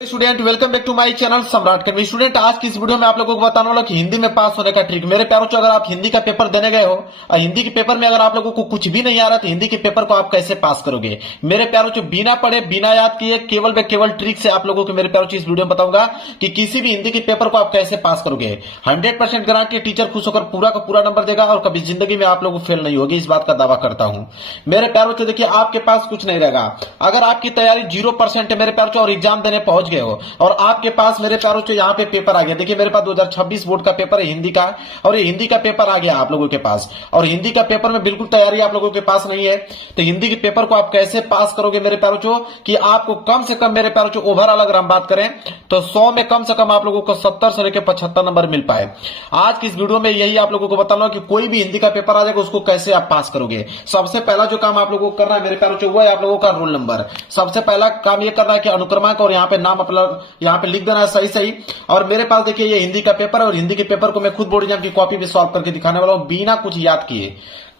Student welcome back to my channel Samrat Academy. Student आज की इस वीडियो में आप लोगों को बताने वाला कि हिंदी में पास होने का ट्रिक। मेरे प्यारों, अगर आप हिंदी का पेपर देने गए हो और हिंदी के पेपर में अगर आप लोगों को कुछ भी नहीं आ रहा तो हिंदी के पेपर को आप कैसे पास करोगे। मेरे प्यारों, बिना पढ़े बिना याद किए केवल व केवल ट्रिक से आप लोगों को मेरे प्यारों इस वीडियो में बताऊंगा कि किसी भी हिंदी के पेपर को आप कैसे पास करोगे। 100% गारंटी, टीचर खुश होकर पूरा का पूरा नंबर देगा और कभी जिंदगी में आप लोग फेल नहीं होगी, इस बात का दावा करता हूं। मेरे प्यारों, देखिए आपके पास कुछ नहीं रहेगा। अगर आपकी तैयारी 0% है मेरे प्यारों और एग्जाम देने पहुंच गए हो और आपके पास मेरे प्यारों से यहाँ पे पेपर आ गया। देखिए मेरे पास 2026 बोर्ड का पेपर है हिंदी का, और ये हिंदी का पेपर आ गया आप लोगों के पास, और हिंदी का पेपर में बिल्कुल तैयारी आप लोगों के पास नहीं है। तो हिंदी के पेपर को आप कैसे पास करोगे मेरे प्यारों कि आपको कम से कम मेरे प्यारों ओवरऑल अगर हम बात करें तो 100 में कम से कम आप लोगों को 70 से लेकर 75 नंबर मिल पाए। आज की इस वीडियो में यही आप लोगों को बताना कि कोई भी हिंदी का पेपर आ जाएगा उसको कैसे आप पास करोगे। सबसे पहला जो काम आप लोगों को करना है मेरे प्यारों वो है आप लोगों का रोल नंबर। सबसे पहला काम यह करना है कि अनुक्रमांक और यहाँ पे नाम अपना यहाँ पे लिख देना है सही सही। और मेरे पास देखिए ये हिंदी का पेपर है और हिंदी के पेपर को मैं खुद बोर्ड एग्जाम की कॉपी भी सॉल्व करके दिखाने वाला हूं बिना कुछ याद किए।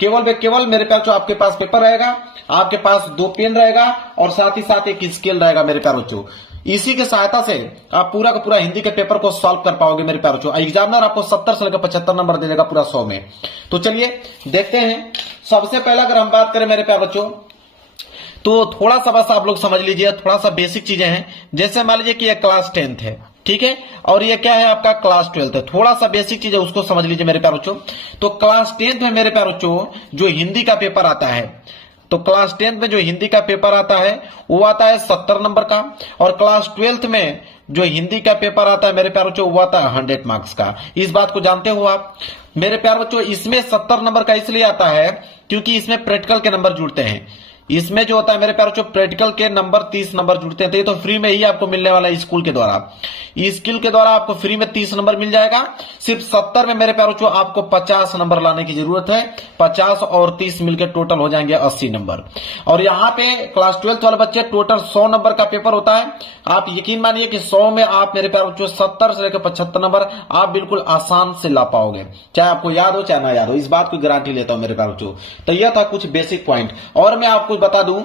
केवल मेरे पास जो आपके पास पेपर रहेगा, आपके पास 2 पेन रहेगा और साथ ही साथ एक स्केल रहेगा मेरे प्यारों। इसी के सहायता से आप पूरा का पूरा हिंदी के पेपर को सॉल्व कर पाओगे मेरे प्यारों। एग्जामिनर आपको 70 से लेकर 75 नंबर दे देगा पूरा 100 में। तो चलिए देखते हैं। सबसे पहला अगर हम बात करें मेरे प्यारों तो थोड़ा सा बस आप लोग समझ लीजिए, थोड़ा सा बेसिक चीजें हैं। जैसे मान लीजिए कि ये क्लास 10th है, ठीक है, और ये क्या है आपका क्लास 12th है। थोड़ा सा बेसिक चीज है उसको समझ लीजिए मेरे प्यारों। तो क्लास 10th में मेरे प्यारों जो हिंदी का पेपर आता है, तो क्लास 10th में जो हिंदी का पेपर आता है वो आता है 70 नंबर का, और क्लास 12th में जो हिंदी का पेपर आता है मेरे प्यारों वो आता है 100 मार्क्स का। इस बात को जानते हो आप मेरे प्यारों। इसमें 70 नंबर का इसलिए आता है क्योंकि इसमें प्रैक्टिकल के नंबर जुड़ते हैं। इसमें जो होता है मेरे प्यारों प्रैक्टिकल के नंबर 30 नंबर जुड़ते हैं। तो ये तो फ्री में ही आपको मिलने वाला है स्कूल के द्वारा। स्किल के द्वारा आपको फ्री में 30 नंबर मिल जाएगा। सिर्फ 70 में मेरे प्यारों आपको 50 नंबर लाने की जरूरत है। 50 और 30 मिलकर टोटल हो जाएंगे 80 नंबर। और यहाँ पे क्लास 12th वाले बच्चे टोटल 100 नंबर का पेपर होता है। आप यकीन मानिए कि 100 में आप मेरे प्यारों 70 से लेकर 75 नंबर आप बिल्कुल आसान से ला पाओगे, चाहे आपको याद हो चाहे ना याद हो। इस बात की गारंटी लेता हूं मेरे प्यारों। तो यह था कुछ बेसिक पॉइंट। और मैं आपको बता दूं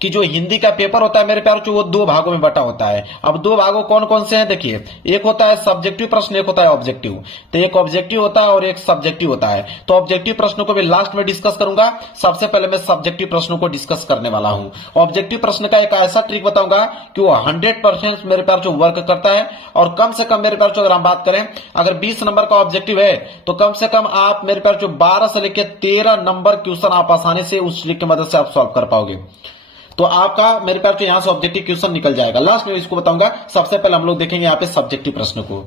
कि जो हिंदी का पेपर होता है मेरे प्यारों वो 2 भागों में बटा होता है। अब 2 भागों कौन कौन से हैं देखिए, एक होता है सब्जेक्टिव प्रश्न, एक होता है ऑब्जेक्टिव। तो एक ऑब्जेक्टिव होता है और एक सब्जेक्टिव होता है। तो ऑब्जेक्टिव प्रश्नों को मैं लास्ट में डिस्कस करूंगा। सबसे पहले मैं सब्जेक्टिव प्रश्नों को डिस्कस करने वाला हूं। ऑब्जेक्टिव प्रश्न का एक ऐसा ट्रिक बताऊंगा कि वो 100% मेरे प्यारों वर्क करता है। और कम से कम मेरे प्यारों अगर हम बात करें, अगर 20 नंबर का ऑब्जेक्टिव है तो कम से कम आप मेरे प्यारों 12 से लेकर 13 नंबर क्वेश्चन आप आसानी से उस ट्रिक की मदद से आप सॉल्व कर पाओगे। तो आपका मेरे प्यार यहां से ऑब्जेक्टिव क्वेश्चन निकल जाएगा। लास्ट में इसको बताऊंगा। सबसे पहले हम लोग देखेंगे यहाँ पे सब्जेक्टिव प्रश्न को।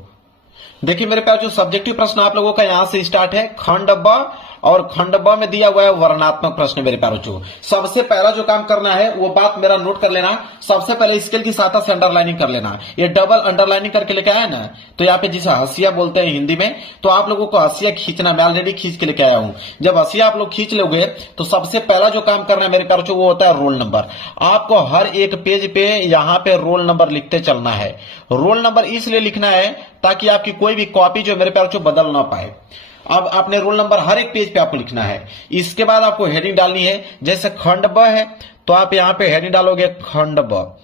देखिए मेरे प्यार सब्जेक्टिव प्रश्न आप लोगों का यहां से स्टार्ट है। खंड ब, और खंड ब में दिया हुआ है वर्णात्मक प्रश्न मेरे प्यारों। सबसे पहला जो काम करना है वो बात मेरा नोट कर लेना। सबसे पहले स्केल की सहायता से अंडरलाइनिंग कर लेना। ये डबल अंडरलाइनिंग करके लेके आया ना, तो यहाँ पे जिसे हसिया बोलते हैं हिंदी में, तो आप लोगों को हसिया खींचना, मैं ऑलरेडी खींच के लेके आया हूं। जब हसिया आप लोग खींच लोगे तो सबसे पहला जो काम करना है मेरे प्यारों वो होता है रोल नंबर। आपको हर एक पेज पे यहाँ पे रोल नंबर लिखते चलना है। रोल नंबर इसलिए लिखना है ताकि आपकी कोई भी कॉपी जो मेरे प्यारों बदल ना पाए। अब आपने रोल नंबर हर एक पेज पे आपको लिखना है। इसके बाद आपको हेडिंग डालनी है। जैसे खंड ब है तो आप यहाँ पे हेडिंग डालोगे खंड ब।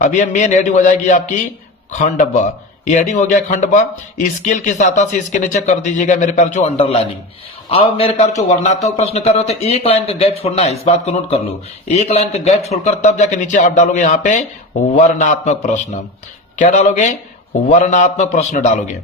अब ये मेन हेडिंग हो जाएगी आपकी खंड ब। ये हेडिंग हो गया खंड ब। स्केल की सहायता से इसके नीचे कर दीजिएगा मेरे प्यारों अंडरलाइनिंग। अब मेरे प्यारों वर्णात्मक प्रश्न कर रहे हो तो एक लाइन का गैप छोड़ना है, इस बात को नोट कर लो। एक लाइन का गैप छोड़कर तब जाके नीचे आप डालोगे यहाँ पे वर्णात्मक प्रश्न। क्या डालोगे? वर्णात्मक प्रश्न डालोगे।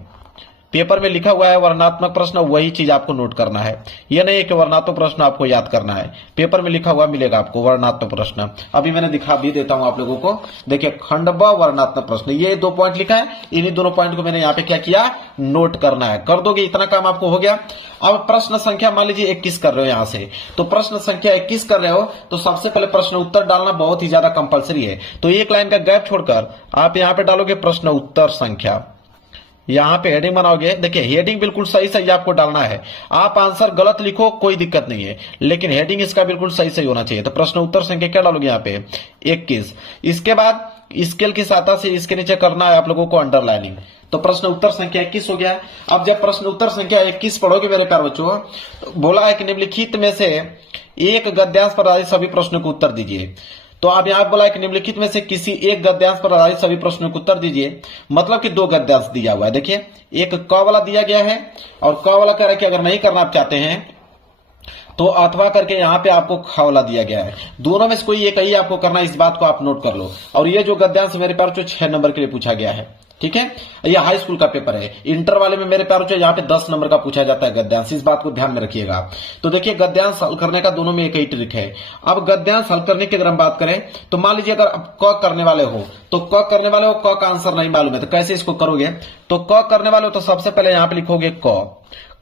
पेपर में लिखा हुआ है वर्णात्मक प्रश्न, वही चीज आपको नोट करना है। यह नहीं है कि वर्णात्मक प्रश्न आपको याद करना है। पेपर में लिखा हुआ मिलेगा आपको वर्णात्मक प्रश्न। अभी मैंने दिखा भी देता हूं आप लोगों को। देखिए खंड ब वर्णात्मक प्रश्न, ये 2 पॉइंट लिखा है। इन्हीं दोनों पॉइंट को मैंने यहाँ पे क्या किया, नोट करना है। कर दोगे, इतना काम आपको हो गया। अब प्रश्न संख्या मान लीजिए 21 कर रहे हो यहां से, तो प्रश्न संख्या 21 कर रहे हो तो सबसे पहले प्रश्न उत्तर डालना बहुत ही ज्यादा कंपलसरी है। तो एक लाइन का गैप छोड़कर आप यहाँ पे डालोगे प्रश्न उत्तर संख्या। यहाँ पे हेडिंग बनाओगे। देखिए हेडिंग बिल्कुल सही सही आपको डालना है। आप आंसर गलत लिखो कोई दिक्कत नहीं है, लेकिन हेडिंग इसका बिल्कुल सही सही होना चाहिए। तो प्रश्न उत्तर संख्या क्या डालोगे यहाँ पे 21। इसके बाद स्केल की सहायता से इसके नीचे करना है आप लोगों को अंडरलाइनिंग। तो प्रश्न उत्तर संख्या 21 हो गया। अब जब प्रश्न उत्तर संख्या 21 पढ़ोगे मेरे प्यारे बच्चों, तो बोला है कि निम्नलिखित में से एक गद्यांश पर आधारित सभी प्रश्नों को उत्तर दीजिए। तो आप यहाँ बोला है कि निम्नलिखित में से किसी एक गद्यांश पर आधारित सभी प्रश्नों के उत्तर दीजिए। मतलब कि दो गद्यांश दिया हुआ है। देखिए एक क वाला दिया गया है और क वाला कह रहा है कि अगर नहीं करना आप चाहते हैं तो अथवा करके यहाँ पे आपको ख वाला दिया गया है। दोनों में से कोई एक ही आपको करना है, इस बात को आप नोट कर लो। और ये जो गद्यांश मेरे पास जो 6 नंबर के लिए पूछा गया है, ठीक है, ये हाई स्कूल का पेपर है। इंटर वाले में मेरे प्यारों से यहाँ पे 10 नंबर का पूछा जाता है गद्यांश, इस बात को ध्यान में रखिएगा। तो देखिए गद्यांश हल करने का दोनों में एक ही ट्रिक है। अब गद्यांश हल करने की अगर हम बात करें तो मान लीजिए अगर अब क करने वाले हो तो क करने वाले हो, क का आंसर नहीं मालूम है तो कैसे इसको करोगे। तो क करने वाले हो तो सबसे पहले यहाँ पे लिखोगे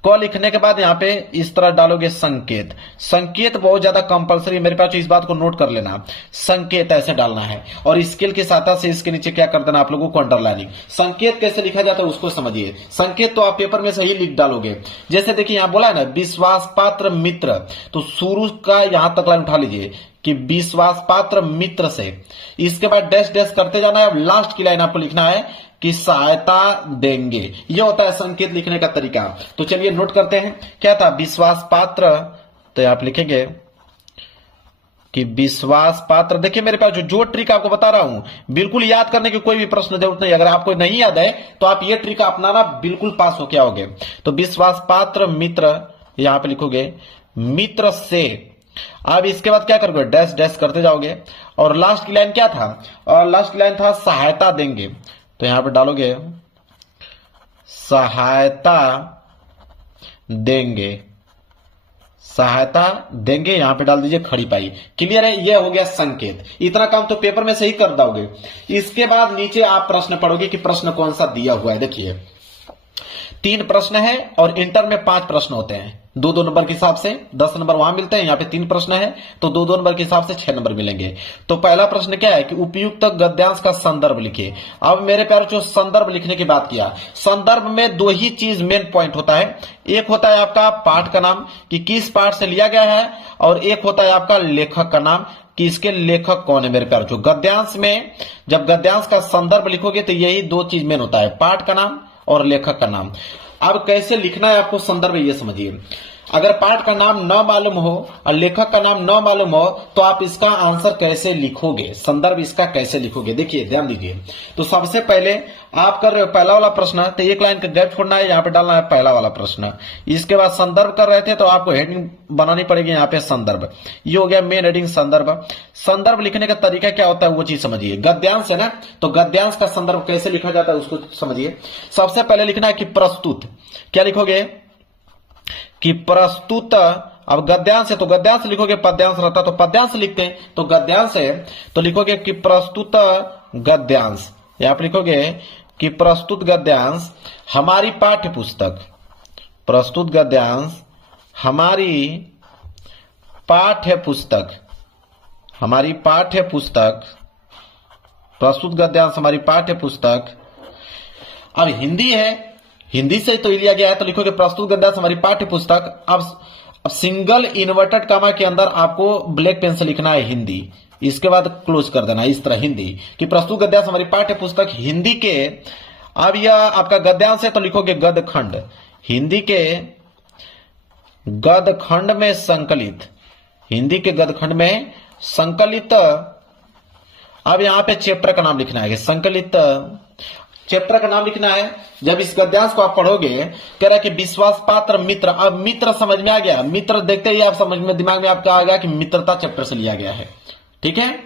क लिखने के बाद यहाँ पे इस तरह डालोगे संकेत। संकेत बहुत ज्यादा कंपलसरी मेरे पास, इस बात को नोट कर लेना। संकेत ऐसे डालना है और स्केल की सहायता से इसके नीचे क्या कर देना आप लोगों को, अंडरलाइनिंग। संकेत कैसे लिखा जाता है उसको समझिए। संकेत तो आप पेपर में सही लिख डालोगे। जैसे देखिए यहाँ बोला है ना विश्वास पात्र मित्र, तो शुरू का यहां तक लाइन उठा लीजिए कि विश्वास पात्र मित्र से, इसके बाद डैश डैश करते जाना है। लास्ट की लाइन आपको लिखना है कि सहायता देंगे। यह होता है संकेत लिखने का तरीका। तो चलिए नोट करते हैं क्या था, विश्वास पात्र, तो आप लिखेंगे कि विश्वास पात्र। देखिए मेरे पास जो ट्रिक आपको बता रहा हूं, बिल्कुल याद करने की कोई भी प्रश्न जरूरत नहीं। अगर आपको नहीं याद है तो आप ये ट्रिक अपनाना, बिल्कुल पास हो क्या होगे। तो विश्वास पात्र मित्र, यहां पे लिखोगे मित्र से। अब इसके बाद क्या करोगे, डैश डैश करते जाओगे और लास्ट की लाइन क्या था, और लास्ट की लाइन था सहायता देंगे। तो यहां पे डालोगे सहायता देंगे, सहायता देंगे, यहां पे डाल दीजिए खड़ी पाई। क्लियर है, ये हो गया संकेत। इतना काम तो पेपर में से ही कर दोगे। इसके बाद नीचे आप प्रश्न पढ़ोगे कि प्रश्न कौन सा दिया हुआ है। देखिए 3 प्रश्न है और इंटर में 5 प्रश्न होते हैं, 2-2 नंबर के हिसाब से 10 नंबर वहां मिलते हैं। यहाँ पे 3 प्रश्न है तो 2-2 नंबर के हिसाब से 6 नंबर मिलेंगे। तो पहला प्रश्न क्या है कि उपयुक्त गद्यांश का संदर्भ लिखिए। अब मेरे प्यारे जो संदर्भ लिखने की बात किया, संदर्भ में 2 ही चीज मेन पॉइंट होता है। एक होता है आपका पाठ का नाम कि किस पाठ से लिया गया है, और एक होता है आपका लेखक का नाम कि इसके लेखक कौन है। मेरे प्यारे जो गद्यांश में जब गद्यांश का संदर्भ लिखोगे तो यही 2 चीज मेन होता है, पाठ का नाम और लेखक का नाम। अब कैसे लिखना है आपको संदर्भ, ये समझिए। अगर पाठ का नाम न मालूम हो और लेखक का नाम न मालूम हो तो आप इसका आंसर कैसे लिखोगे, संदर्भ इसका कैसे लिखोगे, देखिए ध्यान दीजिए। तो सबसे पहले आप कर रहे हो पहला वाला प्रश्न, तो एक लाइन का गैप छोड़ना है, यहाँ पे डालना है पहला वाला प्रश्न। इसके बाद संदर्भ कर रहे थे तो आपको हेडिंग बनानी पड़ेगी, यहाँ पे संदर्भ। ये हो गया मेन हेडिंग संदर्भ। संदर्भ लिखने का तरीका क्या होता है वो चीज समझिए। गद्यांश है ना, तो गद्यांश का संदर्भ कैसे लिखा जाता है उसको समझिए। सबसे पहले लिखना है कि प्रस्तुत, क्या लिखोगे कि प्रस्तुत। अब गद्यांश है तो गद्यांश लिखोगे, पद्यांश रहता तो पद्यांश लिखते हैं, तो गद्यांश है तो लिखोगे कि प्रस्तुत गद्यांश। यहां पर लिखोगे कि प्रस्तुत गद्यांश हमारी पाठ्य पुस्तक, प्रस्तुत गद्यांश हमारी पाठ्य पुस्तक, हमारी पाठ्य पुस्तक, प्रस्तुत गद्यांश हमारी पाठ्य पुस्तक। अब हिंदी है, हिंदी से तो लिया गया है तो लिखोगे प्रस्तुत गद्यांश हमारी पाठ्य पुस्तक। अब सिंगल इन्वर्टेड कामा के अंदर आपको ब्लैक पेन से लिखना है हिंदी, इसके बाद क्लोज कर देना इस तरह हिंदी कि प्रस्तुत गद्यांश हमारी पाठ्य पुस्तक हिंदी के। अब यह आपका गद्यांश है तो लिखोगे गद्यखंड, हिंदी के गद्यखंड में संकलित, हिंदी के गद्यखंड में संकलित। अब यहां पे चैप्टर का नाम लिखना है, संकलित चैप्टर का नाम लिखना है। जब इस गद्यांश को आप पढ़ोगे कह रहा है कि विश्वास पात्र मित्र। अब मित्र समझ में आ गया, मित्र देखते ही आप समझ में दिमाग में आपका आ गया कि मित्रता चैप्टर से लिया गया है। ठीक है,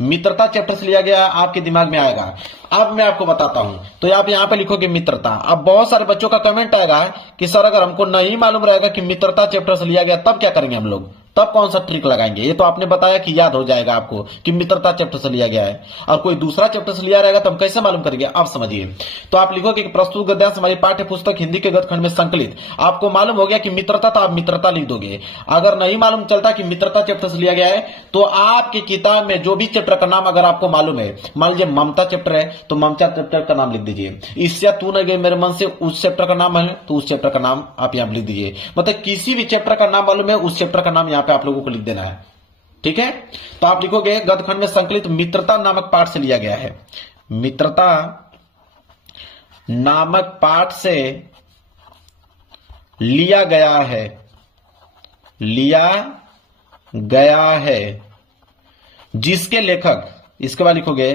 मित्रता चैप्टर से लिया गया, आपके दिमाग में आएगा। अब मैं आपको बताता हूं, तो आप यहां पे लिखोगे मित्रता। अब बहुत सारे बच्चों का कमेंट आएगा कि सर अगर हमको नहीं मालूम रहेगा कि मित्रता चैप्टर से लिया गया तब क्या करेंगे हम लोग, तब कौन सा ट्रिक लगाएंगे। ये तो आपने बताया कि याद हो जाएगा आपको कि मित्रता चैप्टर से लिया गया है, और कोई दूसरा चैप्टर से लिया रहेगा तो हम कैसे मालूम करेंगे। आप समझिए, तो आप लिखोगे कि प्रस्तुत गद्यांश हमारी पाठ्य पुस्तक हिंदी के गद्यखंड में संकलित। आपको मालूम हो गया कि मित्रता, तो आप मित्रता लिख दोगे। अगर नहीं मालूम चलता कि मित्रता चैप्टर से लिया गया है तो आपकी किताब में जो भी चैप्टर का नाम अगर आपको मालूम है, मान लीजिए ममता चैप्टर है तो ममता चैप्टर का नाम लिख दीजिए। इससे तू न गई मेरे मन से, उस चैप्टर का नाम है तो उस चैप्टर का नाम आप यहां लिख दीजिए। मतलब किसी भी चैप्टर का नाम मालूम है उस चैप्टर का नाम यहां पे आप लोगों को लिख देना है। ठीक है, तो आप लिखोगे गद्यखंड में संकलित मित्रता नामक पाठ से लिया गया है, मित्रता नामक पाठ से लिया गया है, लिया गया है। जिसके लेखक, इसके बाद लिखोगे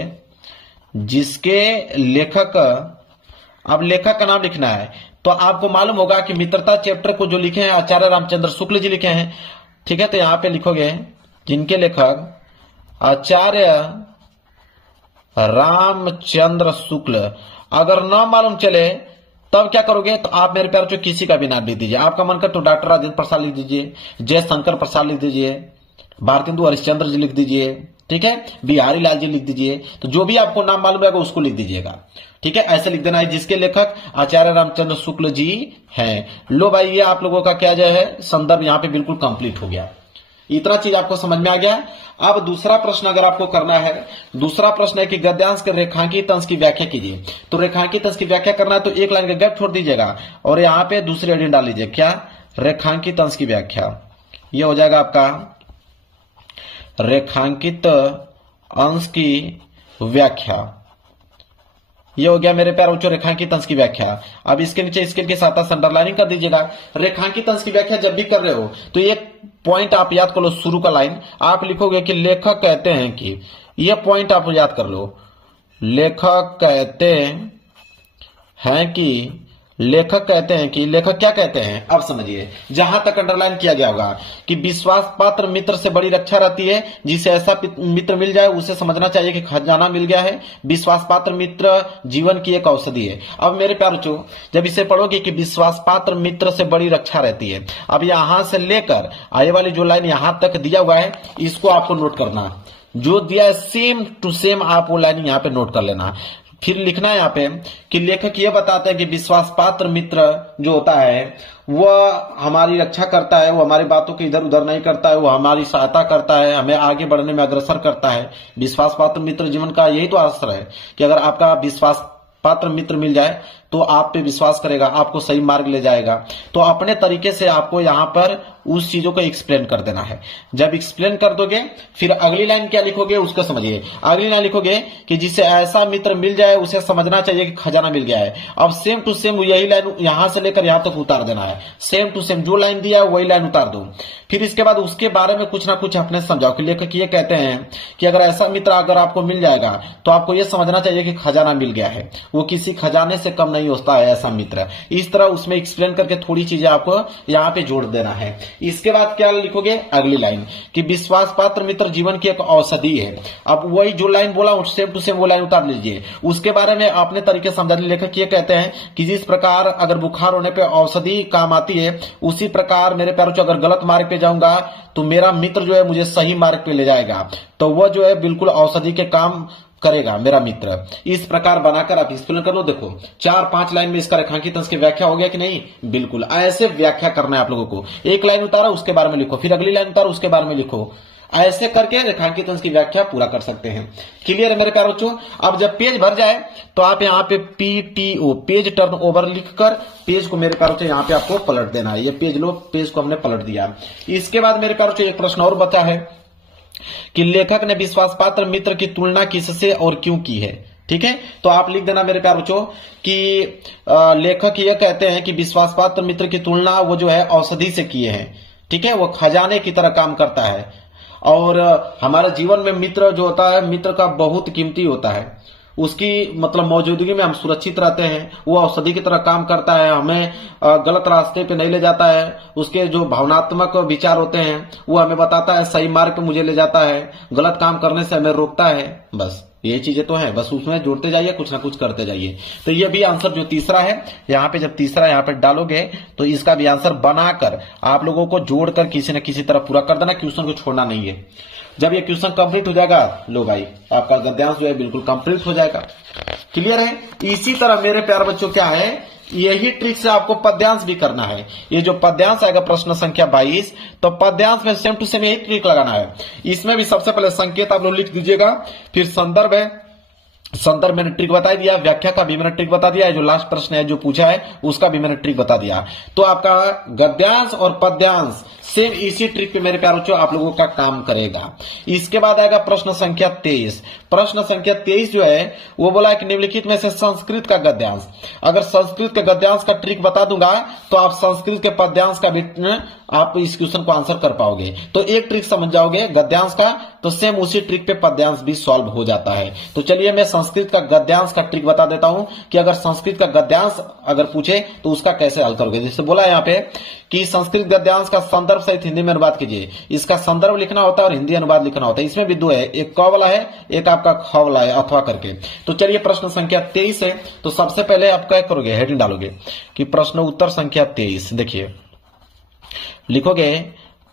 जिसके लेखक, अब लेखक का नाम लिखना है। तो आपको मालूम होगा कि मित्रता चैप्टर को जो लिखे हैं आचार्य रामचंद्र शुक्ल जी लिखे हैं, ठीक है। तो यहां पे लिखोगे जिनके लेखक आचार्य रामचंद्र शुक्ल। अगर न मालूम चले तब क्या करोगे, तो आप मेरे प्यारे किसी का भी नाम लिख दीजिए। आपका मन कर तो डॉक्टर राजेंद्र प्रसाद लिख दीजिए, जयशंकर प्रसाद लिख दीजिए, भारतेंदु हरिश्चंद्र जी लिख दीजिए, ठीक है, बिहारी लाल जी लिख दीजिए। तो जो भी आपको नाम मालूम रहेगा उसको लिख दीजिएगा, ठीक है। ऐसे लिख देना है जिसके लेखक आचार्य रामचंद्र शुक्ल जी हैं। लो भाई, ये आप लोगों का क्या जो है संदर्भ यहाँ पे बिल्कुल कंप्लीट हो गया। इतना चीज आपको समझ में आ गया। अब दूसरा प्रश्न अगर आपको करना है, दूसरा प्रश्न है कि गद्यांश के रेखांकित अंश की व्याख्या कीजिए। तो रेखांकित अंश की व्याख्या करना है तो एक लाइन का गैप छोड़ दीजिएगा और यहाँ पे दूसरी हेडिंग डाल लीजिए, क्या, रेखांकित अंश की व्याख्या। यह हो जाएगा आपका रेखांकित अंश की व्याख्या। ये हो गया मेरे प्यारे बच्चों रेखांकित अंश की व्याख्या। अब इसके नीचे स्केल के साथ अंडरलाइनिंग कर दीजिएगा। रेखांकित अंश की व्याख्या जब भी कर रहे हो तो एक पॉइंट आप याद कर लो, शुरू का लाइन आप लिखोगे कि लेखक कहते हैं कि, ये पॉइंट आप याद कर लो, लेखक कहते हैं कि, लेखक कहते हैं कि, लेखक क्या कहते हैं। अब समझिए जहां तक अंडरलाइन किया गया होगा कि विश्वास पात्र मित्र से बड़ी रक्षा रहती है, जिसे ऐसा मित्र मिल जाए उसे समझना चाहिए कि खजाना मिल गया है। विश्वास पात्र मित्र जीवन की एक औषधि है। अब मेरे प्यारे बच्चों जब इसे पढ़ोगे कि विश्वास पात्र मित्र से बड़ी रक्षा रहती है, अब यहां से लेकर आने वाली जो लाइन यहां तक दिया हुआ है इसको आपको नोट करना, जो दिया है सेम टू सेम आप वो लाइन यहां पे नोट कर लेना। फिर लिखना है यहाँ पे कि लेखक ये बताते हैं कि विश्वास पात्र मित्र जो होता है वह हमारी रक्षा करता है, वो हमारी बातों को इधर उधर नहीं करता है, वो हमारी सहायता करता है, हमें आगे बढ़ने में अग्रसर करता है। विश्वास पात्र मित्र जीवन का यही तो आश्रय है कि अगर आपका विश्वास पात्र मित्र मिल जाए तो आप पे विश्वास करेगा, आपको सही मार्ग ले जाएगा। तो अपने तरीके से आपको यहाँ पर उस चीजों को एक्सप्लेन कर देना है। जब एक्सप्लेन कर दोगे फिर अगली लाइन क्या लिखोगे उसको समझिए। अगली लाइन लिखोगे कि जिसे ऐसा मित्र मिल जाए उसे समझना चाहिए कि खजाना मिल गया है। अब सेम टू सेम यही लाइन यहां से लेकर यहां तक उतार देना है। सेम टू सेम जो लाइन दिया है वही लाइन उतार दो। फिर इसके बाद उसके बारे में कुछ ना कुछ अपने समझाओ कि लेखक ये कहते हैं कि अगर ऐसा मित्र अगर आपको मिल जाएगा तो आपको यह समझना चाहिए कि खजाना मिल गया है, वो किसी खजाने से कम नहीं होता है ऐसा मित्र। इस तरह उसमें एक्सप्लेन करके थोड़ी चीजें आपको यहाँ पे जोड़ देना है। इसके बाद क्या लिखोगे अगली लाइन कि विश्वास पात्र मित्र जीवन की एक औषधि है। अब वही जो लाइन बोला सेम टू सेम वो लाइन उतार लीजिए, उसके बारे में अपने तरीके से समझा। लेखक ये कहते हैं कि जिस प्रकार अगर बुखार होने पे औषधि काम आती है, उसी प्रकार मेरे प्यारों अगर गलत मार्ग पे जाऊंगा तो मेरा मित्र जो है मुझे सही मार्ग पे ले जाएगा, तो वह जो है बिल्कुल औषधि के काम करेगा मेरा मित्र। इस प्रकार बनाकर आप एक्सप्लेन कर लो। देखो 4-5 लाइन में इसका रेखांकित अंश की व्याख्या हो गया कि नहीं, बिल्कुल ऐसे व्याख्या करना है आप लोगों को। एक लाइन उतारा उसके बारे में लिखो, फिर अगली लाइन उतारो उसके बारे में लिखो। ऐसे करके रेखांकित अंश की व्याख्या पूरा कर सकते हैं। क्लियर है मेरे प्यारे बच्चों। अब जब पेज भर जाए तो आप यहाँ पे PTO पेज टर्न ओवर लिखकर पेज को मेरे प्यारे बच्चों यहाँ पे आपको पलट देना है। ये पेज लो, पेज को हमने पलट दिया। इसके बाद मेरे प्यारे बच्चों एक प्रश्न और बचा है कि लेखक ने विश्वास पात्र मित्र की तुलना किससे और क्यों की है। ठीक है, तो आप लिख देना मेरे प्यारे बच्चों कि लेखक ये कहते हैं कि विश्वास पात्र मित्र की तुलना वो जो है औषधि से किए हैं। ठीक है, वो खजाने की तरह काम करता है और हमारे जीवन में मित्र जो होता है मित्र का बहुत कीमती होता है। उसकी मतलब मौजूदगी में हम सुरक्षित रहते हैं। वो औषधि की तरह काम करता है, हमें गलत रास्ते पे नहीं ले जाता है। उसके जो भावनात्मक विचार होते हैं वो हमें बताता है, सही मार्ग पे मुझे ले जाता है, गलत काम करने से हमें रोकता है। बस ये चीजें तो हैं, बस उसमें जोड़ते जाइए, कुछ ना कुछ करते जाइए। तो ये भी आंसर जो तीसरा है यहाँ पे, जब तीसरा यहाँ पे डालोगे तो इसका भी आंसर बनाकर आप लोगों को जोड़कर किसी न किसी तरह पूरा कर देना, क्वेश्चन को छोड़ना नहीं है। जब ये क्वेश्चन कंप्लीट हो जाएगा, लो भाई आपका गद्यांश जो है बिल्कुल कंप्लीट हो जाएगा। क्लियर है। इसी तरह मेरे प्यारे बच्चों क्या है, यही ट्रिक से आपको पद्यांश भी करना है। ये जो पद्यांश आएगा प्रश्न संख्या 22, तो पद्यांश में सेम टू सेम यही ट्रिक लगाना है। इसमें भी सबसे पहले संकेत आप लोग लिख दीजिएगा, फिर संदर्भ है, संदर्भ मैंने ट्रिक बता दिया, व्याख्या का भी मैंने ट्रिक बता दिया है, जो लास्ट प्रश्न है जो पूछा है उसका भी मैंने ट्रिक बता दिया। तो आपका गद्यांश और पद्यांश सेम इसी ट्रिक पे मेरे प्यारे बच्चों आप लोगों का काम करेगा। इसके बाद आएगा प्रश्न संख्या 23। प्रश्न संख्या 23 जो है वो बोला है कि निम्नलिखित में से संस्कृत का गद्यांश, अगर संस्कृत के गद्यांश का ट्रिक बता दूंगा तो आप संस्कृत के पद्यांश का भी आप इस क्वेश्चन को आंसर कर पाओगे। तो एक ट्रिक समझ जाओगे गद्यांश का, तो सेम उसी ट्रिक पे पद्यांश भी सॉल्व हो जाता है। तो चलिए मैं संस्कृत का गद्यांश का ट्रिक बता देता हूं कि अगर संस्कृत का गद्यांश अगर पूछे तो उसका कैसे हल करोगे। जैसे बोला यहाँ पे कि संस्कृत गद्यांश का संदर्भ सहित हिंदी में अनुवाद कीजिए। इसका संदर्भ लिखना होता है और हिंदी अनुवाद लिखना होता है। इसमें भी दो है, एक क वाला है, एक आपका ख वाला है, अथवा करके। तो चलिए प्रश्न संख्या 23 है। तो सबसे पहले आप क्या करोगे, हेडिंग डालोगे कि प्रश्न उत्तर संख्या 23। देखिए लिखोगे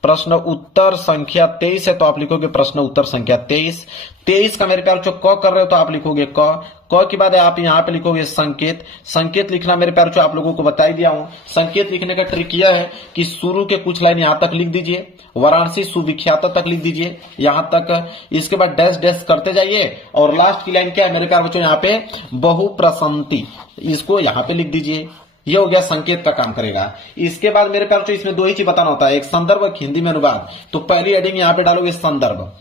प्रश्न उत्तर संख्या 23 है तो आप लिखोगे प्रश्न उत्तर संख्या 23 का मेरे प्यार बच्चों क कर रहे हो तो आप लिखोगे क के बाद आप यहाँ पे लिखोगे संकेत लिखना मेरे प्यार बच्चों आप लोगों को बता ही दिया हूं। संकेत लिखने का ट्रिक यह है कि शुरू के कुछ लाइन यहां तक लिख दीजिए, वाराणसी सुविख्यात तक लिख दीजिए यहां तक, इसके बाद डैश डैश करते जाइए और लास्ट की लाइन क्या है मेरे प्यार बच्चों, यहाँ पे बहुप्रसंति, इसको यहाँ पे लिख दीजिए। ये हो गया संकेत का काम करेगा। इसके बाद मेरे प्यार इसमें दो ही चीज बताना होता है, एक संदर्भ एक हिंदी में अनुवाद। तो पहली हेडिंग यहाँ पे डालोगे संदर्भ,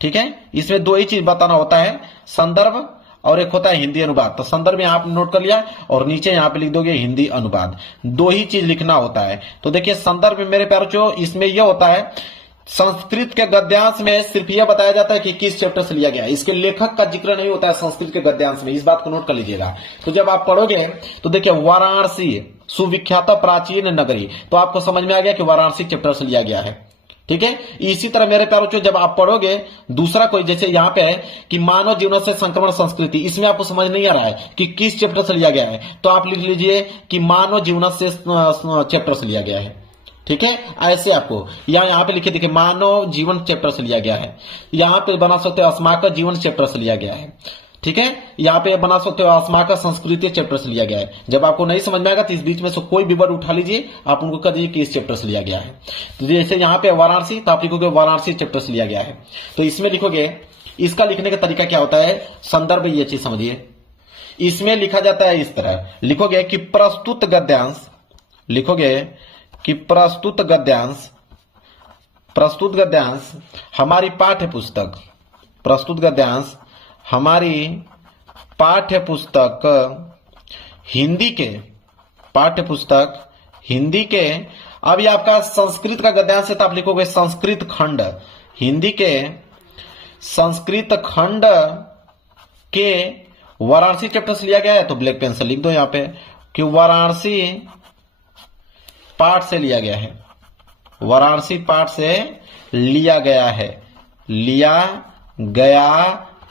ठीक है। इसमें दो ही चीज बताना होता है, संदर्भ और एक होता है हिंदी अनुवाद। तो संदर्भ यहाँ पे नोट कर लिया और नीचे यहाँ पे लिख दोगे हिंदी अनुवाद, दो ही चीज लिखना होता है। तो देखिए संदर्भ में मेरे प्यार इसमें यह होता है, संस्कृत के गद्यांश में सिर्फ यह बताया जाता है कि किस चैप्टर से लिया गया, इसके लेखक का जिक्र नहीं होता है संस्कृत के गद्यांश में, इस बात को नोट कर लीजिएगा। तो जब आप पढ़ोगे तो देखिए वाराणसी सुविख्यात प्राचीन नगरी, तो आपको समझ में आ गया कि वाराणसी चैप्टर से लिया गया है, ठीक है। इसी तरह मेरे प्यारों बच्चों जब आप पढ़ोगे दूसरा कोई, जैसे यहाँ पे है कि मानव जीवन से संक्रमण संस्कृति, इसमें आपको समझ नहीं आ रहा है कि किस चैप्टर से लिया गया है, तो आप लिख लीजिए कि मानव जीवन से चैप्टर से लिया गया है, ठीक है। ऐसे आपको यहाँ पे लिखे देखिए मानव जीवन चैप्टर से लिया गया है, यहाँ पे बना सकते हो अस्माकल जीवन चैप्टर से लिया गया है, ठीक है। यहाँ पे बना सकते हो अस्माकल संस्कृति चैप्टर से लिया गया है। जब आपको नहीं समझ में आएगा तो इस बीच में से कोई भी वर्ड उठा लीजिए, आप उनको कह दीजिए कि इस चैप्टर से लिया गया है। तो जैसे यहाँ पे वाराणसी, तो आप लिखोगे वाराणसी चैप्टर से लिया गया है। तो इसमें लिखोगे, इसका लिखने का तरीका क्या होता है, संदर्भ ये चीज समझिए। इसमें लिखा जाता है इस तरह, लिखोगे कि प्रस्तुत गद्यांश, लिखोगे कि प्रस्तुत गद्यांश हमारी पाठ्य पुस्तक, प्रस्तुत गद्यांश हमारी पाठ्य पुस्तक हिंदी के, पाठ्य पुस्तक हिंदी के, अब ये आपका संस्कृत का गद्यांश है तो आप लिखोगे संस्कृत खंड, हिंदी के संस्कृत खंड के वाराणसी चैप्टर से लिया गया है। तो ब्लैक पेन से लिख दो यहाँ पे कि वाराणसी पाठ से लिया गया है, वाराणसी पाठ से लिया गया है, लिया गया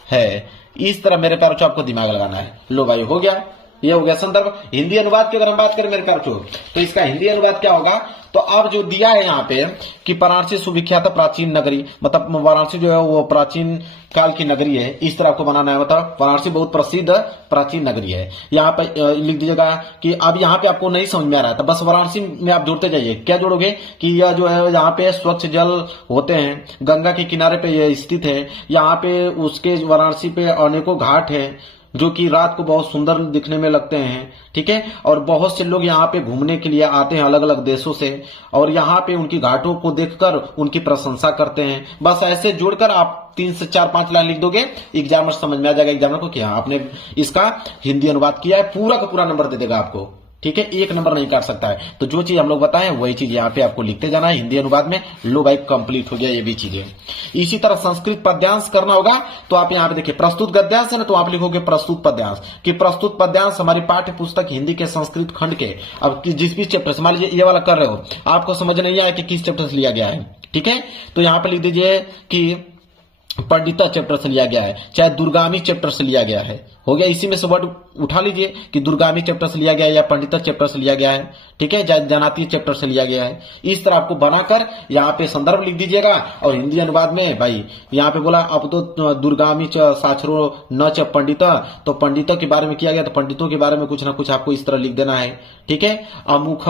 है। इस तरह मेरे प्यारों आपको दिमाग लगाना है। लो भाई हो गया, ये हो गया संदर्भ। हिंदी अनुवाद की अगर हम बात करें मेरे प्यारों तो इसका हिंदी अनुवाद क्या होगा, तो अब जो दिया है यहाँ पे कि वाराणसी सुविख्यात प्राचीन नगरी, मतलब वाराणसी जो है वो प्राचीन काल की नगरी है, इस तरह आपको बनाना है। मतलब वाराणसी बहुत प्रसिद्ध प्राचीन नगरी है। यहाँ पे लिख दीजिएगा कि अब यहाँ पे आपको नहीं समझ में आ रहा है तो बस वाराणसी में आप जोड़ते जाइए। क्या जोड़ोगे कि यह जो है यहाँ पे स्वच्छ जल होते हैं, गंगा के किनारे पे यह स्थित है, यहाँ पे उसके वाराणसी पे अनेकों घाट है जो कि रात को बहुत सुंदर दिखने में लगते हैं, ठीक है। और बहुत से लोग यहाँ पे घूमने के लिए आते हैं अलग अलग देशों से, और यहाँ पे उनकी घाटों को देखकर उनकी प्रशंसा करते हैं। बस ऐसे जोड़कर आप 3 से 4-5 लाइन लिख दोगे, एग्जामर समझ में आ जाएगा एग्जामर को कि हाँ आपने इसका हिंदी अनुवाद किया है, पूरा का पूरा नंबर दे देगा आपको, ठीक है। 1 नंबर नहीं काट सकता है। तो जो चीज हम लोग बताएं वही चीज यहाँ पे आपको लिखते जाना है हिंदी अनुवाद में। लो भाई कंप्लीट हो गया ये भी चीजें। इसी तरह संस्कृत पद्यांश करना होगा तो आप यहाँ पे देखिए प्रस्तुत गद्यांश है ना, तो आप लिखोगे प्रस्तुत पद्यांश कि प्रस्तुत पद्यांश हमारी पाठ्य पुस्तक हिंदी के संस्कृत खंड के, अब जिस भी चैप्टर से मान लीजिए ये वाला कर रहे हो, आपको समझ नहीं आया कि किस चैप्टर से लिया गया है, ठीक है। तो यहाँ पे लिख दीजिए कि पंडिता चैप्टर से लिया गया है, चाहे दुर्गामी चैप्टर से लिया गया है, हो गया। इसी में से वर्ड उठा लीजिए कि दुर्गामी चैप्टर से लिया गया है या पंडिता चैप्टर से लिया गया है, ठीक है, जनाती चैप्टर से लिया गया है। इस तरह आपको बनाकर यहाँ पे संदर्भ लिख दीजिएगा। और हिंदी अनुवाद में भाई यहाँ पे बोला अब तो दुर्गामी साक्षरो न च पंडिता, तो पंडितों के बारे में किया गया तो पंडितों के बारे में कुछ ना कुछ आपको इस तरह लिख देना है, ठीक है। अमुख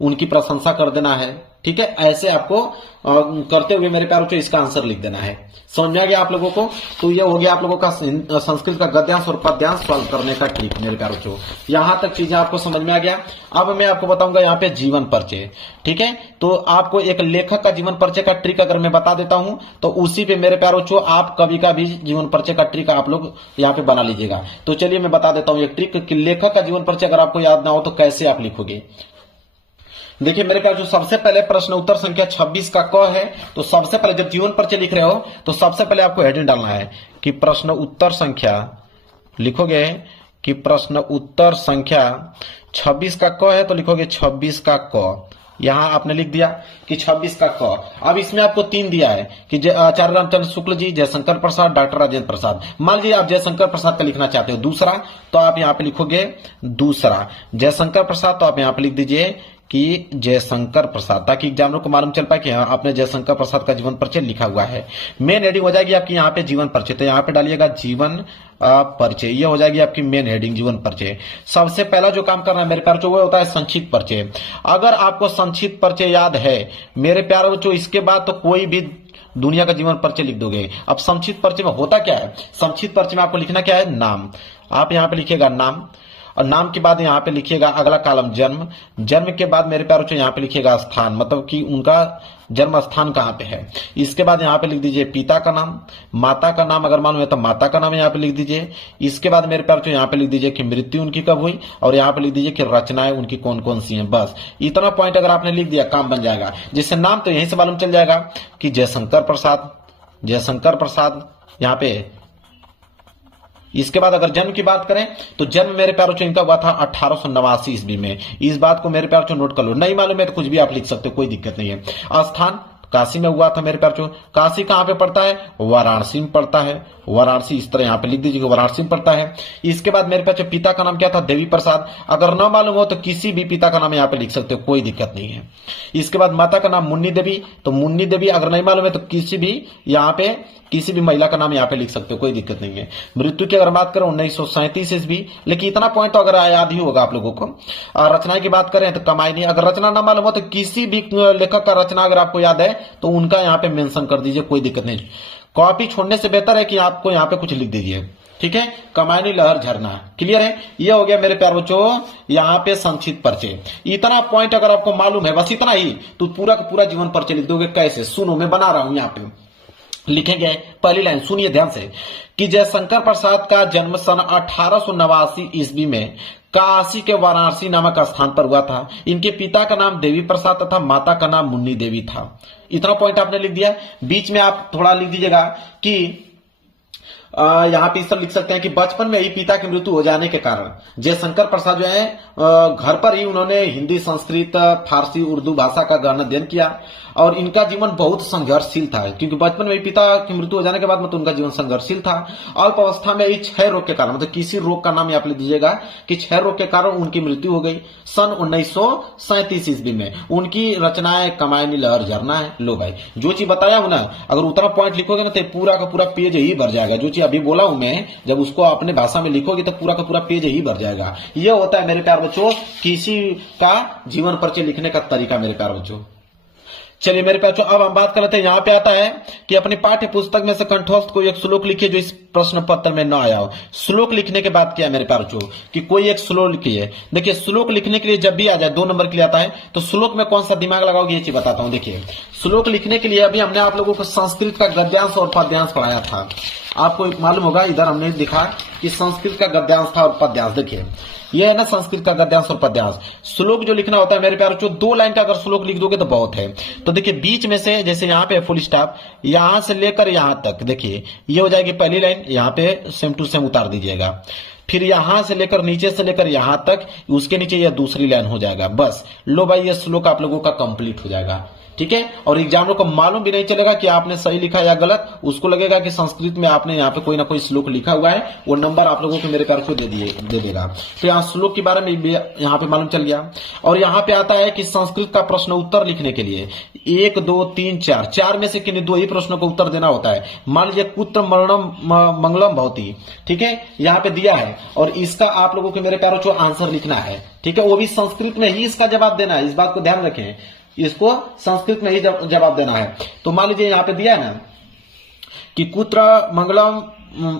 उनकी प्रशंसा कर देना है, ठीक है। ऐसे आपको करते हुए मेरे प्यारों इसका आंसर लिख देना है। समझ में आ गया आप लोगों को। तो ये हो गया आप लोगों का संस्कृत का गद्यांश और पद्यांश सॉल्व करने का ट्रिक मेरे प्यारों। यहां तक चीजें आपको समझ में आ गया। अब मैं आपको बताऊंगा यहाँ पे जीवन परिचय, ठीक है। तो आपको एक लेखक का जीवन परिचय का ट्रिक अगर मैं बता देता हूं तो उसी पे मेरे प्यारों आप कवि का भी जीवन परिचय का ट्रिक आप लोग यहाँ पे बना लीजिएगा। तो चलिए मैं बता देता हूँ एक ट्रिक कि लेखक का जीवन परिचय अगर आपको याद ना हो तो कैसे आप लिखोगे। देखिए मेरे पास जो सबसे पहले प्रश्न उत्तर संख्या 26 का क है, तो सबसे पहले जब जीवन परिचय लिख रहे हो तो सबसे पहले आपको हेडिंग डालना है कि प्रश्न उत्तर संख्या, लिखोगे कि प्रश्न उत्तर संख्या 26 का क है तो लिखोगे 26 का क। यहां आपने लिख दिया कि 26 का क। अब इसमें आपको 3 दिया है कि आचार्य रामचंद्र शुक्ल जी, जयशंकर प्रसाद, डॉक्टर राजेंद्र प्रसाद। मान लीजिए आप जयशंकर प्रसाद का लिखना चाहते हो दूसरा, तो आप यहां पे लिखोगे दूसरा। जयशंकर प्रसाद तो आप यहां पे लिख दीजिए कि जयशंकर प्रसाद, ताकि एग्जामिनर को मालूम चल पाए कि हाँ आपने जयशंकर प्रसाद का जीवन परिचय लिखा हुआ है। मेन हेडिंग हो जाएगी आपकी यहाँ पे जीवन परिचय, तो यहाँ पे डालिएगा जीवन परिचय। ये हो जाएगी आपकी मेन हेडिंग जीवन परिचय। सबसे पहला जो काम करना है मेरे प्यारे बच्चों वो होता है संक्षिप्त परिचय। अगर आपको संक्षिप्त परिचय याद है मेरे प्यारे बच्चों, इसके बाद तो कोई भी दुनिया का जीवन परिचय लिख दोगे। अब संक्षिप्त परिचय में होता क्या है, संक्षिप्त परिचय में आपको लिखना क्या है, नाम। आप यहाँ पे लिखिएगा नाम, और नाम के बाद यहाँ पे लिखिएगा अगला कॉलम जन्म। जन्म के बाद मेरे प्यारों यहाँ पे लिखिएगा स्थान, मतलब कि उनका जन्म स्थान कहाँ पे है। इसके बाद यहाँ पे लिख दीजिए पिता का नाम, माता का नाम अगर मालूम है तो माता का नाम यहाँ पे लिख दीजिए। इसके बाद मेरे प्यारों यहाँ पे लिख दीजिए कि मृत्यु उनकी कब हुई, और यहाँ पे लिख दीजिए कि रचनाएं उनकी कौन कौन सी हैं। बस इतना पॉइंट अगर आपने लिख दिया काम बन जाएगा। जिससे नाम तो यहीं से मालूम चल जाएगा कि जयशंकर प्रसाद, जयशंकर प्रसाद यहाँ पे। इसके बाद अगर जन्म की बात करें तो जन्म मेरे प्यारों इनका हुआ था 1889 ईस्वी में। इस बात को मेरे प्यारों नोट कर लो, नहीं मालूम है तो कुछ भी आप लिख सकते हो, कोई दिक्कत नहीं है। स्थान काशी में हुआ था मेरे प्यारों। काशी कहां पे पड़ता है, वाराणसी में पड़ता है, वाराणसी। इस तरह यहां पे लिख दीजिए वाराणसी में पड़ता है। इसके बाद मेरे पास पिता का नाम क्या था, देवी प्रसाद। अगर न मालूम हो तो किसी भी पिता का नाम यहाँ पे लिख सकते हो, कोई दिक्कत नहीं है। इसके बाद माता का नाम मुन्नी देवी, तो मुन्नी देवी। अगर नहीं मालूम है तो किसी भी यहाँ पे किसी भी महिला का नाम यहाँ पे लिख सकते हो, कोई दिक्कत नहीं है। मृत्यु की अगर बात करें 1937 ईस्वी, लेकिन इतना पॉइंट तो अगर याद ही होगा आप लोगों को। रचना की बात करें तो कमाई नहीं, अगर रचना ना मालूम हो तो किसी भी लेखक का रचना अगर आपको याद है तो उनका यहाँ पे मेंशन कर दीजिए, कोई दिक्कत नहीं। कॉपी छोड़ने से बेहतर है कि आपको यहाँ पे कुछ लिख दीजिए, ठीक है। कमायनी लहर झरना, क्लियर है। ये हो गया मेरे प्यारे बच्चों यहाँ पे संक्षिप्त परिचय। इतना पॉइंट अगर आपको मालूम है, बस इतना ही, तो पूरा का पूरा जीवन परिचय लिख दोगे। कैसे, सुनो मैं बना रहा हूं यहाँ पे, लिखेंगे पहली लाइन, सुनिए ध्यान से कि जयशंकर प्रसाद का जन्म सन 1889 ईस्वी में काशी के वाराणसी नामक स्थान पर हुआ था। इनके पिता का नाम देवी प्रसाद तथा माता का नाम मुन्नी देवी था। इतना पॉइंट आपने लिख दिया। बीच में आप थोड़ा लिख दीजिएगा कि यहाँ पे इस तरह लिख सकते हैं कि बचपन में ही पिता की मृत्यु हो जाने के कारण जयशंकर प्रसाद जो है घर पर ही उन्होंने हिंदी, संस्कृत, फारसी, उर्दू भाषा का गहन अध्ययन किया। और इनका जीवन बहुत संघर्षशील था, क्योंकि बचपन में ही पिता की मृत्यु हो जाने के बाद मतलब उनका जीवन संघर्षशील था। अल्प अवस्था में ही क्षय रोग के कारण, मतलब किसी रोग का नाम यहाँ पे लिख दीजिएगा कि क्षय रोग के कारण उनकी मृत्यु हो गई सन 1937 ईस्वी में। उनकी रचनाएं कमायनी लहर झरना है। लो भाई, जो चीज बताया हूं ना, अगर उतना पॉइंट लिखोगे ना तो पूरा का पूरा पेज ही भर जाएगा। जो चीज अभी बोला हूं मैं, जब उसको अपने भाषा में लिखोगे तो पूरा का पूरा पेज ही भर जाएगा। ये होता है मेरे प्यार बच्चों किसी का जीवन परिचय लिखने का तरीका मेरे प्यार बच्चों। चलिए मेरे प्यार, अब हम बात कर लेते हैं। यहाँ पे आता है कि अपनी पाठ्य पुस्तक में से कंठस्थ कोई एक श्लोक लिखिए जो इस प्रश्न पत्र में न आया हो। श्लोक लिखने के बाद क्या है मेरे प्यार बच्चों कि कोई एक श्लोक लिखिए। देखिए श्लोक लिखने के लिए जब भी आ जाए 2 नंबर के लिए आता है तो श्लोक में कौन सा दिमाग लगाओगे ये चीज बताता हूं। देखिए श्लोक लिखने के लिए अभी हमने आप लोगों को संस्कृत का गद्यांश और पद्यांश पढ़ाया था। आपको मालूम होगा, इधर हमने दिखा कि संस्कृत का गद्यांश था और पद्यांश। देखिए ये है ना संस्कृत का गद्यांश और पद्यांश। श्लोक जो लिखना होता है मेरे प्यारे बच्चों, 2 लाइन का अगर श्लोक लिख दोगे तो बहुत है। तो देखिए बीच में से, जैसे यहाँ पे फुल स्टॉप, यहां से लेकर यहां तक, देखिए ये हो जाएगी पहली लाइन, यहाँ पे सेम टू सेम उतार दीजिएगा। फिर यहां से लेकर नीचे से लेकर यहां तक, उसके नीचे यह दूसरी लाइन हो जाएगा। बस लो भाई, ये श्लोक आप लोगों का कंप्लीट हो जाएगा, ठीक है। और एग्जामिनर को मालूम भी नहीं चलेगा कि आपने सही लिखा या गलत। उसको लगेगा कि संस्कृत में आपने यहाँ पे कोई ना कोई श्लोक लिखा हुआ है, वो नंबर आप लोगों को मेरे प्यार को दे देगा। तो यहाँ श्लोक के बारे में यहाँ पे मालूम चल गया। और यहाँ पे आता है कि संस्कृत का प्रश्न उत्तर लिखने के लिए 1, 2, 3, 4 में से किन्हीं 2 ही प्रश्नों को उत्तर देना होता है। मान लीजिए कुत्र मरणम मंगलम भवती, ठीक है, यहाँ पे दिया है और इसका आप लोगों के मेरे प्यारों को आंसर लिखना है, ठीक है। वो भी संस्कृत में ही इसका जवाब देना है, इस बात को ध्यान रखें, इसको संस्कृत में ही जवाब देना है। तो मान लीजिए यहाँ पे दिया है ना कि कुत्र मंगलम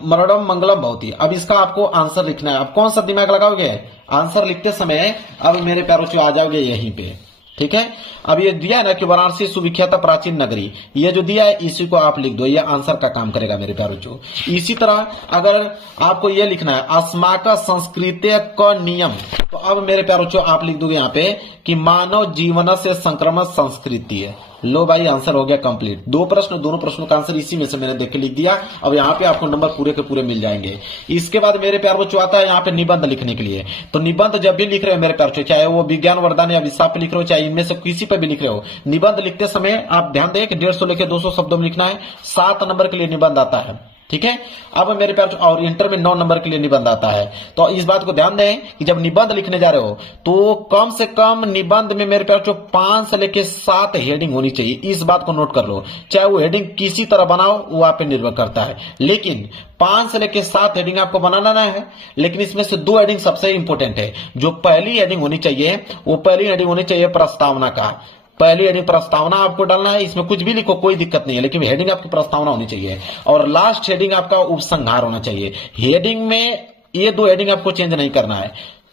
मरणम मंगलम भवती। अब इसका आपको आंसर लिखना है। अब कौन सा दिमाग लगाओगे आंसर लिखते समय? अब मेरे प्यारों से आ जाओगे यहीं पे, ठीक है। अब ये दिया है ना कि वाराणसी सुविख्यात प्राचीन नगरी, ये जो दिया है इसी को आप लिख दो, ये आंसर का काम करेगा मेरे प्यारों को। इसी तरह अगर आपको ये लिखना है अस्माक संस्कृत क नियम, तो अब मेरे प्यारे बच्चों आप लिख दोगे यहाँ पे कि मानव जीवन से संक्रमण संस्कृति है। लो भाई, आंसर हो गया कंप्लीट। दो प्रश्न, दोनों प्रश्नों का आंसर इसी में से मैंने देख के लिख दिया। अब यहाँ पे आपको नंबर पूरे के पूरे मिल जाएंगे। इसके बाद मेरे प्यारे बच्चों आता है यहाँ पे निबंध लिखने के लिए। तो निबंध जब भी लिख रहे हो मेरे प्यारे बच्चों, चाहे वो विज्ञान वरदान या विस्तार पे लिख रहे हो, चाहे इनमें से किसी पे भी लिख रहे हो, निबंध लिखते समय आप ध्यान दें कि 150 लेके 200 शब्दों में लिखना है। 7 नंबर के लिए निबंध आता है, ठीक है। अब मेरे प्यारे, और इंटर में 9 नंबर के लिए निबंध आता है। तो इस बात को ध्यान दें कि जब निबंध लिखने जा रहे हो तो कम से कम निबंध में मेरे प्यारे 5 से लेके 7 हेडिंग होनी चाहिए। इस बात को नोट कर लो। चाहे वो हेडिंग किसी तरह बनाओ, वो आप पे निर्भर करता है, लेकिन 5 से लेके 7 हेडिंग आपको बनाना है। लेकिन इसमें से 2 हेडिंग सबसे इंपॉर्टेंट है। जो पहली हेडिंग होनी चाहिए, वो पहली हेडिंग होनी चाहिए प्रस्तावना का। पहली हेडिंग प्रस्तावना आपको डालना है। इसमें कुछ भी लिखो, कोई दिक्कत नहीं है, लेकिन हेडिंग आपकी प्रस्तावना होनी चाहिए। और लास्ट हेडिंग आपका उपसंहार होना चाहिए। हेडिंग में ये 2 हेडिंग आपको चेंज नहीं करना है।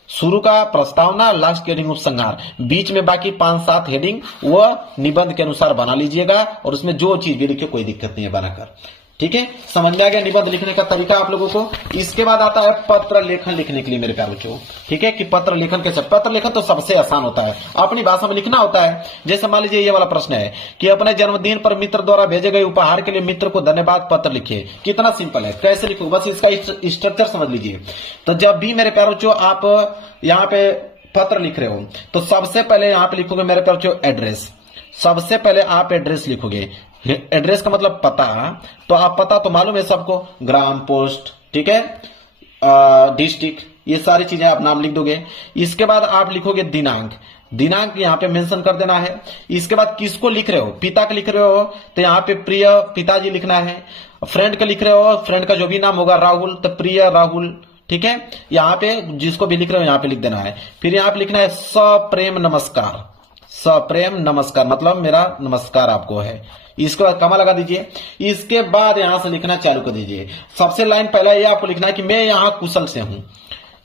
शुरू का प्रस्तावना, लास्ट की हेडिंग उपसंहार, बीच में बाकी 5-7 हेडिंग वह निबंध के अनुसार बना लीजिएगा। और उसमें जो चीज भी लिखे कोई दिक्कत नहीं है बनाकर, ठीक है। समझ में आ गया निबंध लिखने का तरीका आप लोगों को। इसके बाद आता है पत्र लेखन लिखने के लिए मेरे प्यारे बच्चों, ठीक है, कि पत्र लेखन कैसे। पत्र लेखन तो सबसे आसान होता है, अपनी भाषा में लिखना होता है। जैसे मान लीजिए ये वाला प्रश्न है कि अपने जन्मदिन पर मित्र द्वारा भेजे गए उपहार के लिए मित्र को धन्यवाद पत्र लिखिए। कितना सिंपल है, कैसे लिखो, बस इसका स्ट्रक्चर समझ लीजिए। तो जब भी मेरे प्यारे बच्चों आप यहाँ पे पत्र लिख रहे हो तो सबसे पहले यहाँ पे लिखोगे मेरे प्यारे बच्चों एड्रेस। सबसे पहले आप एड्रेस लिखोगे। एड्रेस का मतलब पता। तो आप पता तो मालूम है सबको, ग्राम, पोस्ट, ठीक है, डिस्ट्रिक्ट, ये सारी चीजें आप नाम लिख दोगे। इसके बाद आप लिखोगे दिनांक। दिनांक यहाँ पे मेंशन कर देना है। इसके बाद किसको लिख रहे हो, पिता का लिख रहे हो तो यहाँ पे प्रिय पिताजी लिखना है। फ्रेंड का लिख रहे हो, फ्रेंड का जो भी नाम होगा राहुल, तो प्रिय राहुल, ठीक है। यहाँ पे जिसको भी लिख रहे हो यहाँ पे लिख देना है। फिर यहाँ पे लिखना है सप्रेम नमस्कार। सप्रेम नमस्कार मतलब मेरा नमस्कार आपको है। इसके बाद कमा लगा दीजिए। इसके बाद यहां से लिखना चालू कर दीजिए। सबसे लाइन पहला ये आपको लिखना है कि मैं यहां कुशल से हूं,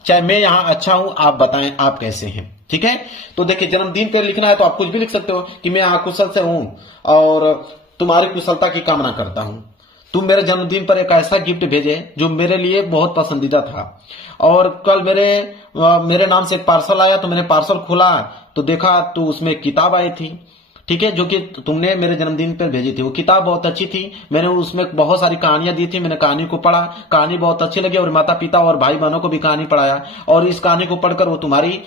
चाहे मैं यहां अच्छा हूं, आप बताएं आप कैसे हैं, ठीक है। तो देखिए जन्मदिन पे लिखना है तो आप कुछ भी लिख सकते हो कि मैं यहां कुशल से हूं और तुम्हारी कुशलता की कामना करता हूं। तुम मेरे जन्मदिन पर एक ऐसा गिफ्ट भेजे जो मेरे लिए बहुत पसंदीदा था। और कल मेरे नाम से एक पार्सल आया तो मैंने पार्सल खोला तो देखा तो उसमें एक किताब आई थी, ठीक है, जो कि तुमने मेरे जन्मदिन पर भेजी थी। वो किताब बहुत अच्छी थी। मैंने उसमें बहुत सारी कहानियां दी थी। मैंने कहानी को पढ़ा, कहानी बहुत अच्छी लगी और माता पिता और भाई बहनों को भी कहानी पढ़ाया। और इस कहानी को पढ़कर वो तुम्हारी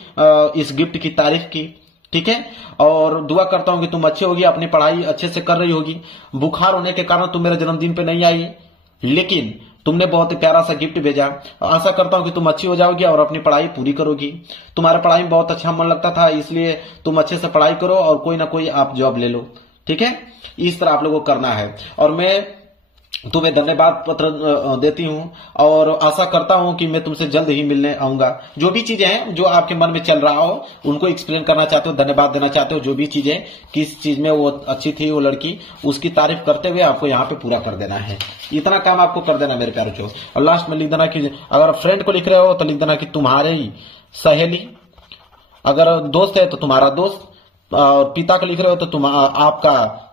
इस गिफ्ट की तारीफ की, ठीक है। और दुआ करता हूं कि तुम अच्छे होगी, अपनी पढ़ाई अच्छे से कर रही होगी। बुखार होने के कारण तुम मेरे जन्मदिन पे नहीं आई, लेकिन तुमने बहुत प्यारा सा गिफ्ट भेजा। आशा करता हूं कि तुम अच्छी हो जाओगी और अपनी पढ़ाई पूरी करोगी। तुम्हारे पढ़ाई में बहुत अच्छा मन लगता था, इसलिए तुम अच्छे से पढ़ाई करो और कोई ना कोई आप जॉब ले लो, ठीक है। इस तरह आप लोगों को करना है। और मैं तुम्हें धन्यवाद पत्र देती हूं और आशा करता हूं कि मैं तुमसे जल्द ही मिलने आऊंगा। जो भी चीजें हैं जो आपके मन में चल रहा हो उनको एक्सप्लेन करना चाहते हो, धन्यवाद देना चाहते हो, जो भी चीजें किस चीज में वो अच्छी थी वो लड़की, उसकी तारीफ करते हुए आपको यहाँ पे पूरा कर देना है। इतना काम आपको कर देना मेरे प्यारे बच्चों। और लास्ट में लिख देना कि अगर फ्रेंड को लिख रहे हो तो लिख देना कि तुम्हारी सहेली, अगर दोस्त है तो तुम्हारा दोस्त, और पिता का लिख रहे हो तो तुम आपका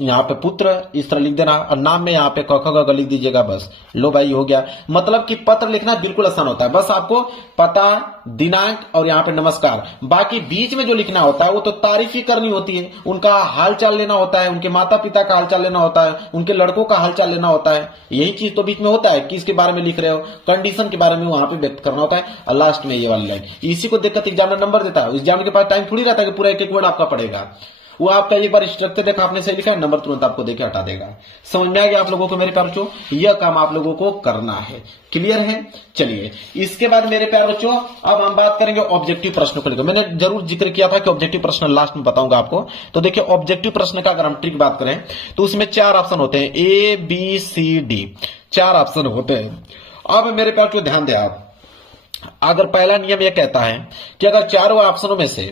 यहाँ पे पुत्र, इस तरह लिख देना। और नाम में यहाँ पे क ख ग लिख दीजिएगा। बस लो भाई हो गया। मतलब कि पत्र लिखना बिल्कुल आसान होता है। बस आपको पता, दिनांक और यहाँ पे नमस्कार, बाकी बीच में जो लिखना होता है वो तो तारीफ ही करनी होती है। उनका हालचाल लेना होता है, उनके माता पिता का हालचाल लेना होता है, उनके लड़कों का हालचाल लेना होता है। यही चीज तो बीच में होता है कि इसके बारे में लिख रहे हो, कंडीशन के बारे में वहां पे व्यक्त करना होता है। और लास्ट में ये वाली लाइन, इसी को देखकर एग्जामिनर नंबर देता है। एग्जामिनर के पास टाइम थोड़ी रहता है कि पूरा एक एक वर्ड आपका पड़ेगा। वो आप पहली बार स्ट्रक्चर देखा, आपने सही लिखा है, नंबर तुरंत आपको देके हटा देगा। समझ में आ गया आप लोगों को मेरे प्यारे बच्चों? यह काम आप लोगों को करना है। क्लियर है? चलिए इसके बाद मेरे प्यारे बच्चों अब हम बात करेंगे ऑब्जेक्टिव प्रश्नों को लेकर। मैंने जरूर जिक्र किया था कि ऑब्जेक्टिव प्रश्न लास्ट में बताऊंगा आपको। तो देखिए ऑब्जेक्टिव प्रश्न का अगर हम ट्रिक बात करें तो उसमें 4 ऑप्शन होते हैं, A B C D, 4 option होते हैं। अब मेरे प्यारे बच्चों ध्यान दें आप, अगर पहला नियम यह कहता है कि अगर चारों ऑप्शनों में से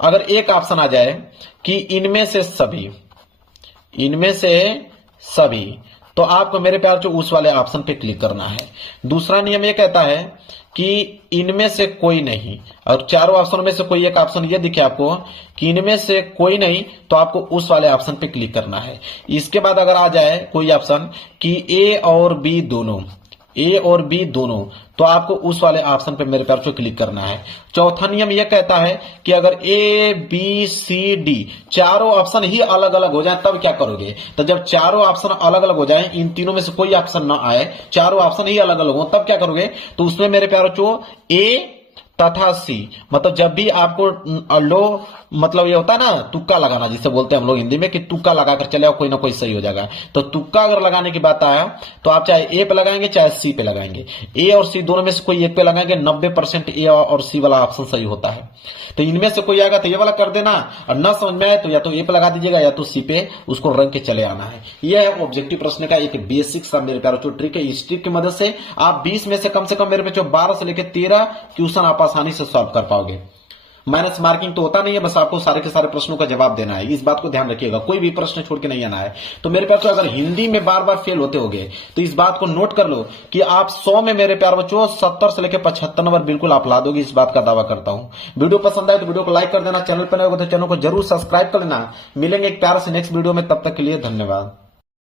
अगर एक ऑप्शन आ जाए कि इनमें से सभी, तो आपको मेरे प्यार जो उस वाले ऑप्शन पे क्लिक करना है। दूसरा नियम यह कहता है कि इनमें से कोई नहीं, और चारों ऑप्शनों में से कोई एक ऑप्शन ये दिखे आपको कि इनमें से कोई नहीं, तो आपको उस वाले ऑप्शन पे क्लिक करना है। इसके बाद अगर आ जाए कोई ऑप्शन कि ए और बी दोनों, ए और बी दोनों, तो आपको उस वाले ऑप्शन पे मेरे प्यारे क्लिक करना है। चौथा नियम यह कहता है कि अगर ए बी सी डी चारों ऑप्शन ही अलग अलग हो जाए तब क्या करोगे। तो जब चारों ऑप्शन अलग अलग हो जाए, इन तीनों में से कोई ऑप्शन ना आए, चारों ऑप्शन ही अलग अलग हो, तब क्या करोगे। तो उसमें मेरे प्यारे ए तथा सी, मतलब जब भी आपको लो, मतलब ये होता है ना तुक्का लगाना, जिसे बोलते हैं हम लोग हिंदी में कि तुक्का लगाकर चले आओ, कोई ना कोई सही हो जाएगा। तो तुक्का अगर लगाने की बात आया तो आप चाहे ए पे लगाएंगे चाहे सी पे लगाएंगे। ए और सी दोनों में से कोई एक पे लगाएंगे, 90% ए और सी वाला ऑप्शन सही होता है। तो इनमें से कोई आएगा तो ये वाला कर देना, और न समझ में आए तो या तो ए पे लगा दीजिएगा या तो सी पे उसको रंग के चले आना है। यह है ऑब्जेक्टिव प्रश्न का एक बेसिक सा मेरे प्यारो ट्रिक है। इस ट्रिक की मदद से आप 20 में से कम मेरे पे 12 से लेकर 13 क्वेश्चन आप आसानी से सॉल्व कर पाओगे। माइनस मार्किंग तो होता नहीं है, बस आपको सारे के सारे प्रश्नों का जवाब देना है। इस बात को ध्यान रखिएगा, कोई भी प्रश्न छोड़ के नहीं आना है। तो मेरे प्यार अगर हिंदी में बार बार फेल होते होगे तो इस बात को नोट कर लो कि आप 100 में मेरे प्यार बच्चों 70 से लेकर 75 नंबर बिल्कुल आप ला दोगे, इस बात का दावा करता हूं। वीडियो पसंद आए तो वीडियो को लाइक कर देना, चैनल पर नए हो तो चैनल को जरूर सब्सक्राइब कर लेना। मिलेंगे एक प्यार से नेक्स्ट वीडियो में, तब तक के लिए धन्यवाद।